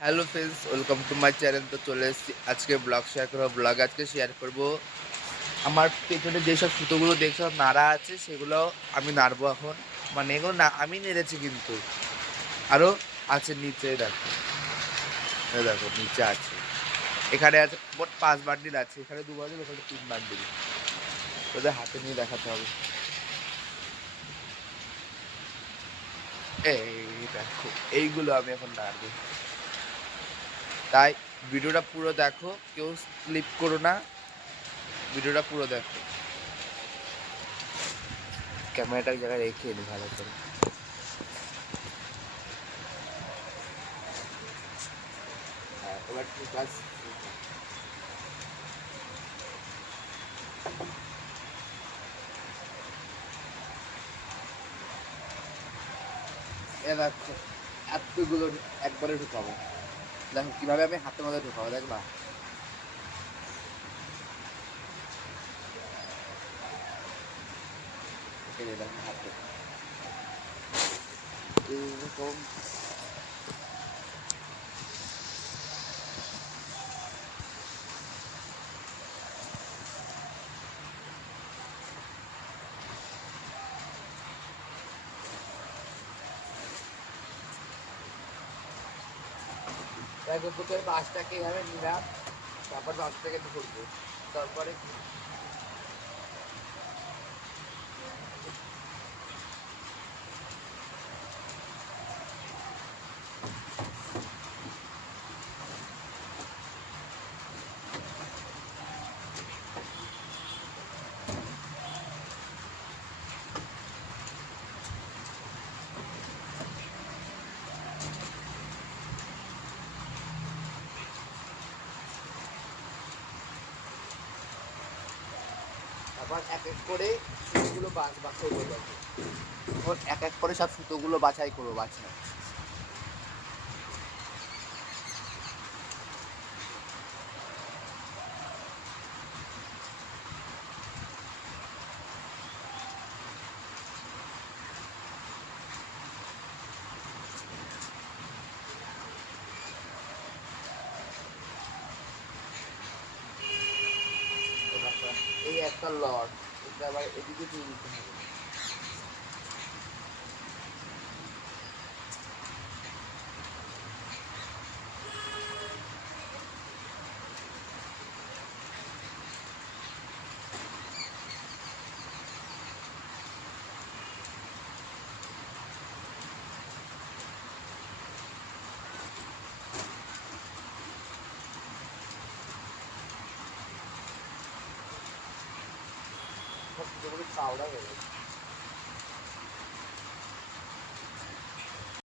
Hello friends, welcome to my channel. তো চলে এসেছি আজকে ব্লগ শেয়ার করব ব্লগ। আজকে শেয়ার করব আমার পেছনে যেসব সুতোগুলো দেখছ নাড়া আছে, সেগুলো আমি নাড়বো এখন। মানে এগুলো না, আমি নেড়েছি কিন্তু। আরও আছে নিচে দেখো। দেখো, নিচে আছে। এখানে আছে মোট পাঁচ বান্ডিল আছে। এখানে দু বান্ডিল ওখানে তিন বান্ডিল। তোদের হাতে নিয়ে দেখাতে হবে। এই দেখো, এইগুলো আমি এখন নাড়বো। তাই ভিডিওটা পুরো দেখো কেউ স্লিপ করো না। ভিডিওটা পুরো দেখো। ক্যামেরাটা জায়গায় রেখে নি ভালো করে। হ্যাঁ, এ দেখো এতগুলো একবারে ঢুকাবো। দেখো কীভাবে আমি হাতের মধ্যে ঢুকাবো দেখবা এই যে দেখো হাতে এইরকম দেখো প্রথমে বাসটাকে এভাবে নিলাম তারপর বাসটাকে ধরবো তারপরে তারপর এক এক করে সুতোগুলো বাছ বাছাই করে এক এক করে সব সুতোগুলো বাছাই করব, বাছাই। এই লর্ড। এটা আবার এদিকে দিয়ে দিতে হবে। সব সুতোগুলো চাওড়া হয়ে গেছে